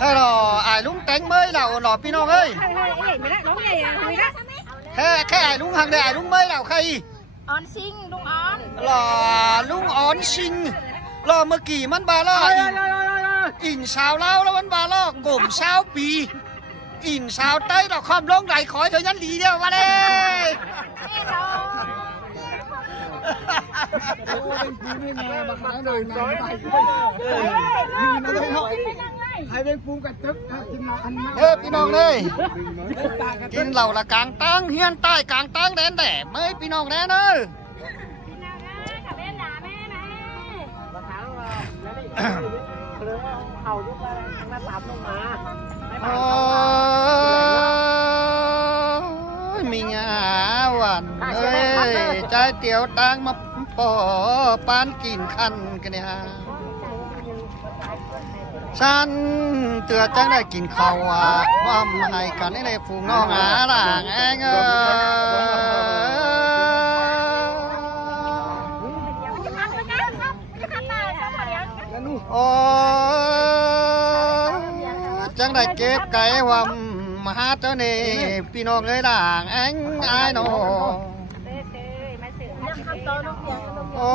Thế rồi ai lúng tránh mới nào lò pin ơi. Thế ai lúng hàng đây ai lúng mới nào khay. On sinh lúng on. Lò lúng on sinh. Lò mơ kỳ mắn bà lo. In sao lao lo mắn bà lo. Gồm sao bì. In sao tay là khom lông đầy khói thời nhắn lý đeo bà đây. Hai bên phu cả tứcกินเราอันนั้น พี่น้องเลยกินเหล้าละกลางตั้งเฮียนใต้กลางตั้งแดนแดดเมื่อพี่น้องแน่เนอะมีงาหวานเอ้ยใจเตี๋ยวตังมาปอปานกินคันกันเนี่ยฉันเตือจังได้กินข้าวว่าให้กันให้ฝูงน้องหาหลังเองโอ้จังได้เก็บไก่ว่ามาหาเจ้านี่พี่น้องเลยหลังเองไอ้น้องโอ้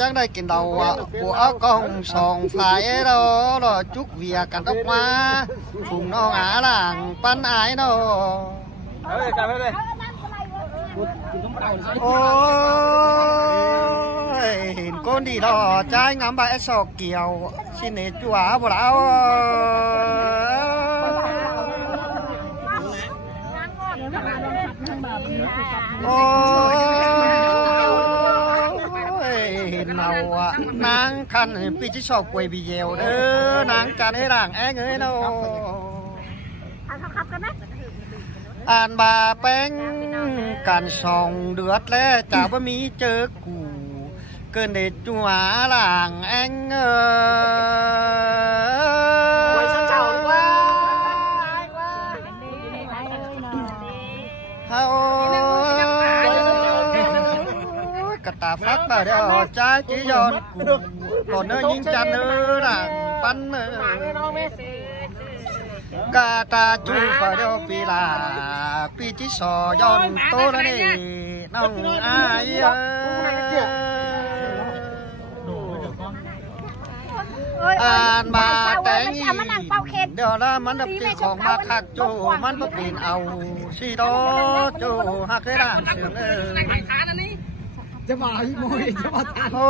จังได้กินดาวหัวกองสองฝ่ายเรารอจุกเวียกันออกมาฝูงน้องอาหลังปั้นอายเนาะโอ้ยเห็นก้นดีรอใจงามใบสอกเกี่ยวชิเนจัวบ่เราโอ้เนาอ่ะนางคันปีที่ชอบกวยบีเยวเด้อนางกันให้ร่างแอ้งเอ้ยเนาะอ่านบาแป้งกันส่องเดือดแล้วจะบ่มีเจอกูเกินเด็ดจัวร่างแอ้งเฮากระตาฟักบ่เด้อใจจียอนกูก่อนเด้อยิงจันเด้อร่างปันเด้อกาตาจูบ่เด้อปีลาปีที่สอยอนโตแล้วนี่น้องอายอ่านมาแต่งเดี๋ยวละมันดับที่ของมาคักโจมันบ่ปีนเอาสิโดโจฮักได้ด่างเสืองจะมาอีโมยจะมาทาน โอ้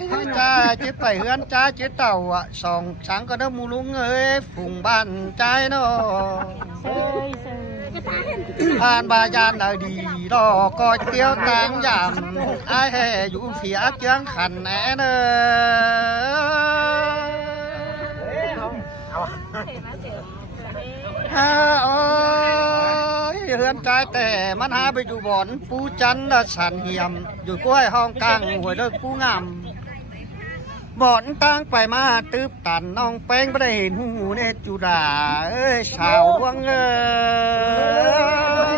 ยจ้าจิไปเฮือนจ้าจิเต่าอ่ะสองสังก็เด้อมูลุงเอ้ยฝุ่งบ้านใจเนาะผ่านบายานได้ดีดอกก็เตี้ยวตางยามอ้ายแห่อยู่เสียเจียงขันแน่เด้อโอ้ยเฮือนใจแต่มันหาไปอยู่บ่อนปูจันทร์สันเหี่ยมอยู่กล้วยห้องกลางห้วยเลิกปูงามบ่อนตั้งไปมาตึบตันน้องแป้งบ่ได้เห็นหูเนจุดาเอ้ยสาวดวงเอ้ย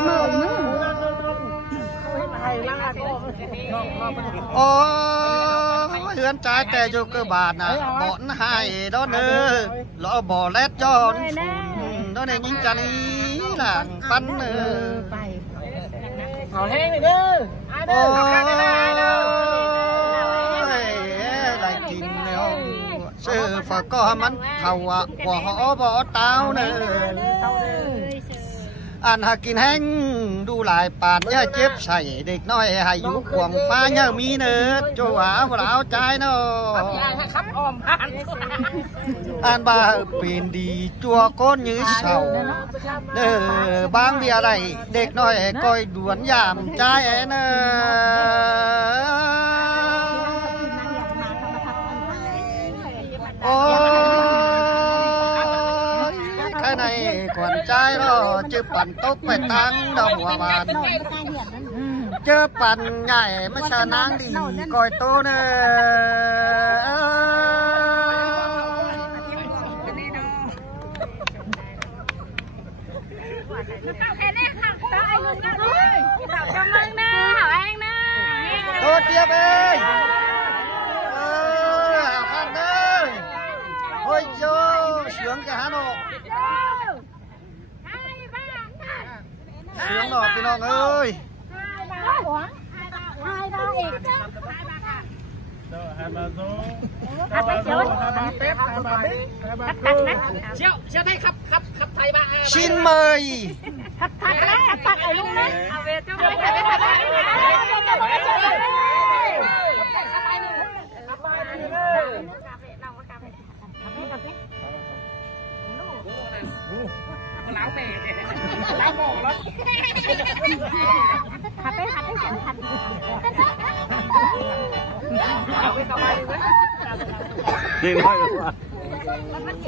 โอ้เฮือนใจแต่อยู่กระบาดน่ะบ่อนให้ดอนเด้อล้อบ่อแลดจอนดอนยิงจันนี่หลังปันเด้อขอแห้งเด้อโอ้ยได้กินแล้วซื้อฝากก็มันเท่าอ่ะบ่ฮอบ่เต้าเด้ออันหากินแห้งดูหลายปานอย่าเจ็บใส่เด็กน้อยให้อยู่ขวงฟ้าอย่ามีเนิดโจหาบ่เอาใจเนาะอันบ่าเป็นดีจัวก้นยื้อเศร้าเด้อบางเบียอะไรเด็กน้อยก้อยด่วนยามใจเนาะโอ้ข้างในขวัญใจเราจะปั่นตกไปตั้งดอกหัวบานเจอปั่นใหญ่ไม่ชนางดีก้อยโตเนโตเตียบเอ้ย เนาะพี่น้องเอ้ย ชินเมย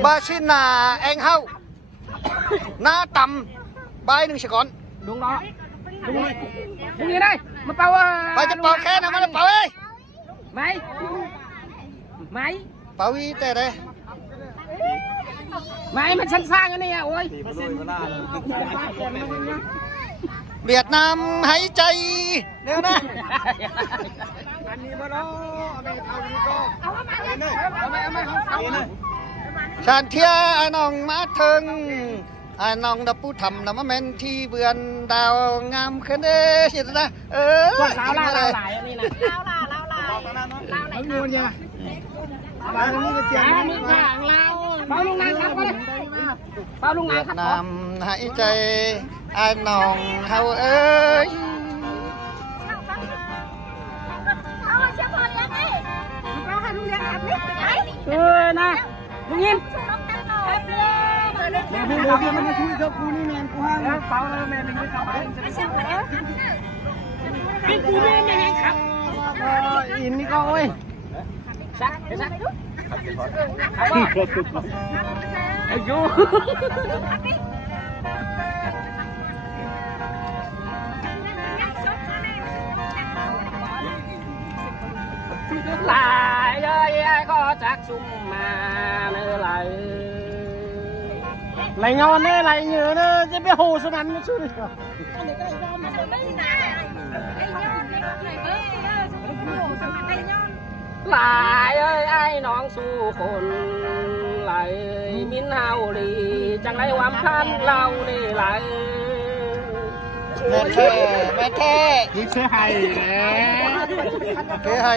บาชินาเองเฮาหน้าต่ำใบหนึ่งเสียก่อนลุงเนาะลุงนี่ได้มาเป่าไปจะเป่าแค่นะมันเป่าเอ้ยไม่เป่าวีแต่ได้ไม่มันชั้นสร้างอันนี้อ่ะโอ้ยเวียดนามหายใจเร็วนะอันนี้มาแล้วเอาไปเท่านี้ก็เอามาชานเทียไอ้น้องมาถึงไอ้น้องดับผู้ทำน้ำมันที่เบือนดาวงามขึ้นเด้สินะลาวหลายอันนี้นะลาวงูเนี่ยลาวนี่ก็เจียงมือข้างลาวเป่าลุงนางครับเป่าลุงนางครับน้ำหายใจไอ้น้องเฮาเอ้ยนะลุงยินพี่เดี๋ยวมันมาช่วยเจ้ากูนี่แมนกูห้างเป่าแล้วแมนไม่กลับไปไอ้กูแมนยังไงครับอินนี่ก็โอ้ยซักไอ้ยูหลายเลยก็จักซุ่มมาเนื้อไหลเงาเนื้อไหลเนื้อจะไปโหสมันไม่ช่วยหลายไอ้น้องสู้คนไหลมินเฮาลีจังไรวามพันเรานี่ไหลแม่แท้มึงเชื่อไห้เชื่อไห้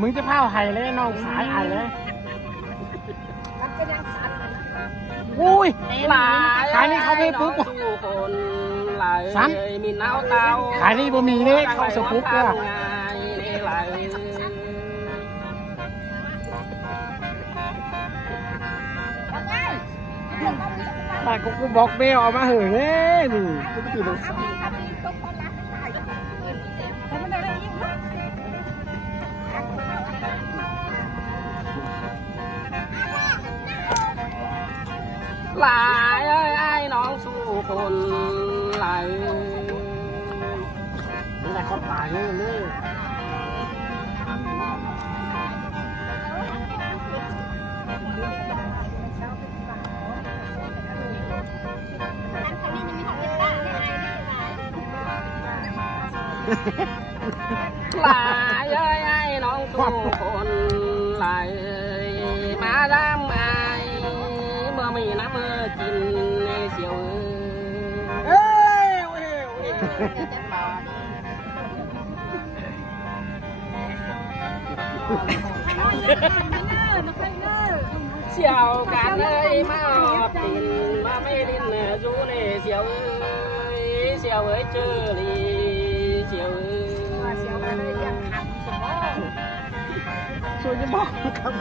มึงจะเผาไห้เลยน้องสายไห้เลยอุ้ยหลายขายนี่เขาไม่ปุ๊บซ้ำมีน้ำเตาขายนี่บ่มีเนี่ยเขาสปุ๊บเลยแต่กูบอกเบลออกมาเหอะเลยนี่กูไม่ติดเลยหลายไอ้น้องสู้คนไหลนี่แหละเขาตายเลยหลายไอ้น้องสู้คนไหลมาดามไอเมื่อมีน้ำเมื่อกินเสียวเสียวกันเลยมาปินมาไม่ลิ้นจูเล่เสียวเจอลีเสียวช่วยจะบอกครับ